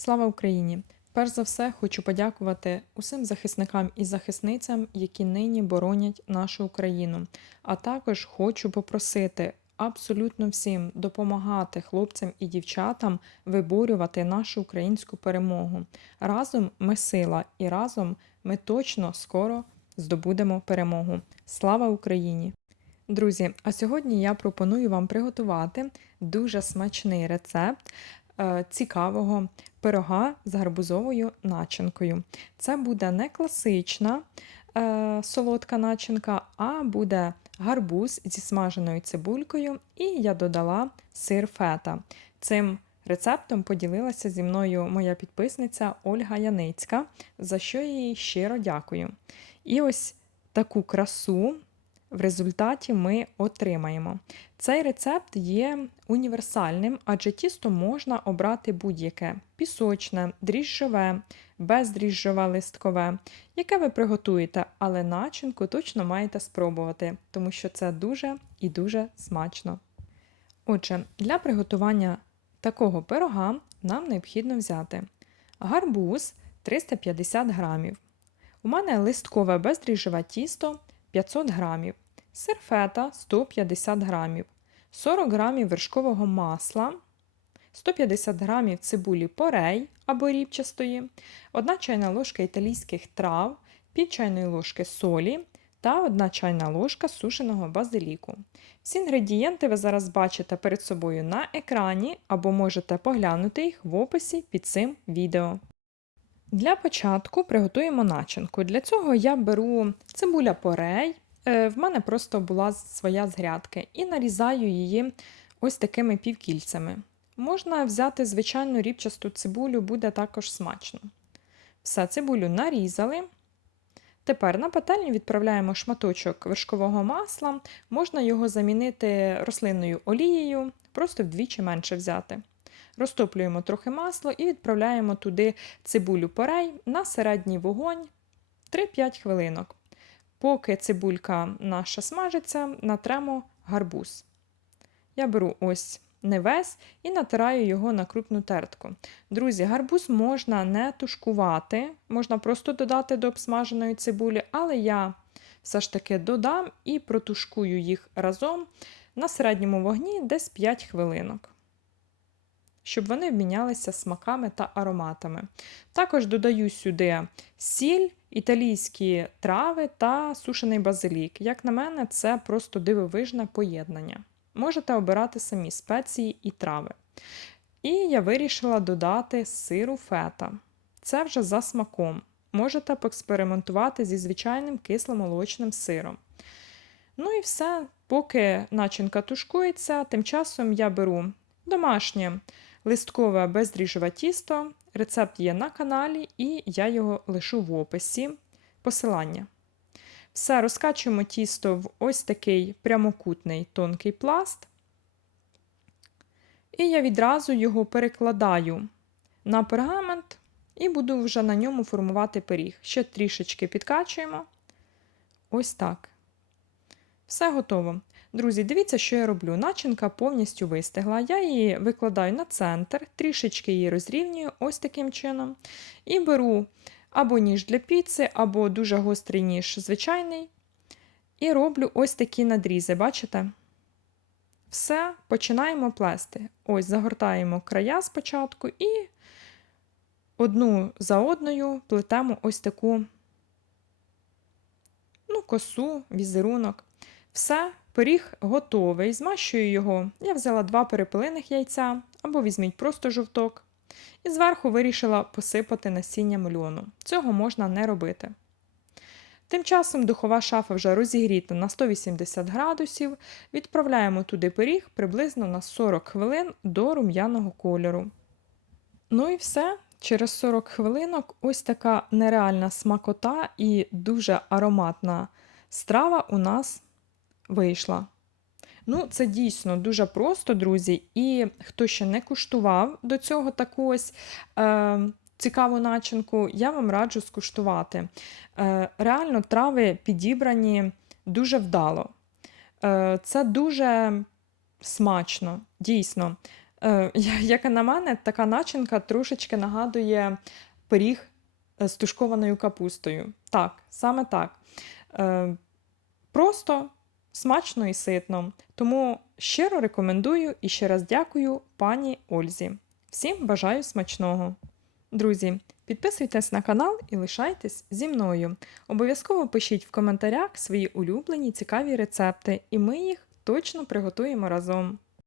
Слава Україні! Перш за все, хочу подякувати усім захисникам і захисницям, які нині боронять нашу Україну. А також хочу попросити абсолютно всім допомагати хлопцям і дівчатам виборювати нашу українську перемогу. Разом ми сила, і разом ми точно скоро здобудемо перемогу. Слава Україні! Друзі, а сьогодні я пропоную вам приготувати дуже смачний рецепт цікавого пирога з гарбузовою начинкою. Це буде не класична е, солодка начинка, а буде гарбуз зі смаженою цибулькою, і я додала сир фета. Цим рецептом поділилася зі мною моя підписниця Ольга Яницька, за що їй щиро дякую. І ось таку красу в результаті ми отримаємо. Цей рецепт є універсальним, адже тісто можна обрати будь-яке: пісочне, дріжджове, бездріжджове листкове, яке ви приготуєте, але начинку точно маєте спробувати, тому що це дуже і дуже смачно. Отже, для приготування такого пирога нам необхідно взяти гарбуз 350 грамів. У мене листкове бездріжджове тісто 500 грамів, сир фета 150 грамів, 40 грамів вершкового масла, 150 грамів цибулі порей або рібчастої, 1 чайна ложка італійських трав, пів чайної ложки солі та 1 чайна ложка сушеного базиліку. Всі інгредієнти ви зараз бачите перед собою на екрані або можете поглянути їх в описі під цим відео. Для початку приготуємо начинку. Для цього я беру цибуля порей, е, в мене просто була своя з грядки, і нарізаю її ось такими півкільцями. Можна взяти звичайну рібчасту цибулю, буде також смачно. Все, цибулю нарізали. Тепер на пательню відправляємо шматочок вершкового масла, можна його замінити рослинною олією, просто вдвічі менше взяти. Розтоплюємо трохи масло і відправляємо туди цибулю порей на середній вогонь 3-5 хвилинок. Поки цибулька наша смажиться, натремо гарбуз. Я беру ось не весь і натираю його на крупну тертку. Друзі, гарбуз можна не тушкувати, можна просто додати до обсмаженої цибулі, але я все ж таки додам і протушкую їх разом на середньому вогні десь 5 хвилинок щоб вони обмінялися смаками та ароматами. Також додаю сюди сіль, італійські трави та сушений базилік. Як на мене, це просто дивовижне поєднання. Можете обирати самі спеції і трави. І я вирішила додати сиру фета. Це вже за смаком. Можете поекспериментувати зі звичайним кисломолочним сиром. Ну і все, поки начинка тушкується, тим часом я беру домашнє листкове бездріжове тісто. Рецепт є на каналі, і я його лишу в описі посилання. Все, розкачуємо тісто в ось такий прямокутний тонкий пласт. І я відразу його перекладаю на пергамент і буду вже на ньому формувати пиріг. Ще трішечки підкачуємо. Ось так. Все готово. Друзі, дивіться, що я роблю. Начинка повністю вистигла. Я її викладаю на центр, трішечки її розрівнюю ось таким чином. І беру або ніж для піци, або дуже гострий ніж звичайний. І роблю ось такі надрізи, бачите? Все, починаємо плести. Ось, загортаємо края спочатку і одну за одною плетемо ось таку ну, косу, візерунок. Все, пиріг готовий. Змащую його. Я взяла два перепелиних яйця або візьміть просто жовток. І зверху вирішила посипати насінням льону. Цього можна не робити. Тим часом духова шафа вже розігріта на 180 градусів. Відправляємо туди пиріг приблизно на 40 хвилин до рум'яного кольору. Ну і все. Через 40 хвилинок ось така нереальна смакота і дуже ароматна страва у нас вийшла. Ну, це дійсно дуже просто, друзі. І хто ще не куштував до цього таку ось е, цікаву начинку, я вам раджу скуштувати. Е, Реально, трави підібрані дуже вдало. Е, Це дуже смачно, дійсно. Е, як на мене, така начинка трошечки нагадує пиріг е, з тушкованою капустою. Так, саме так. Е, Просто смачно і ситно. Тому щиро рекомендую і ще раз дякую пані Ользі. Всім бажаю смачного. Друзі, підписуйтесь на канал і лишайтесь зі мною. Обов'язково пишіть в коментарях свої улюблені цікаві рецепти, і ми їх точно приготуємо разом.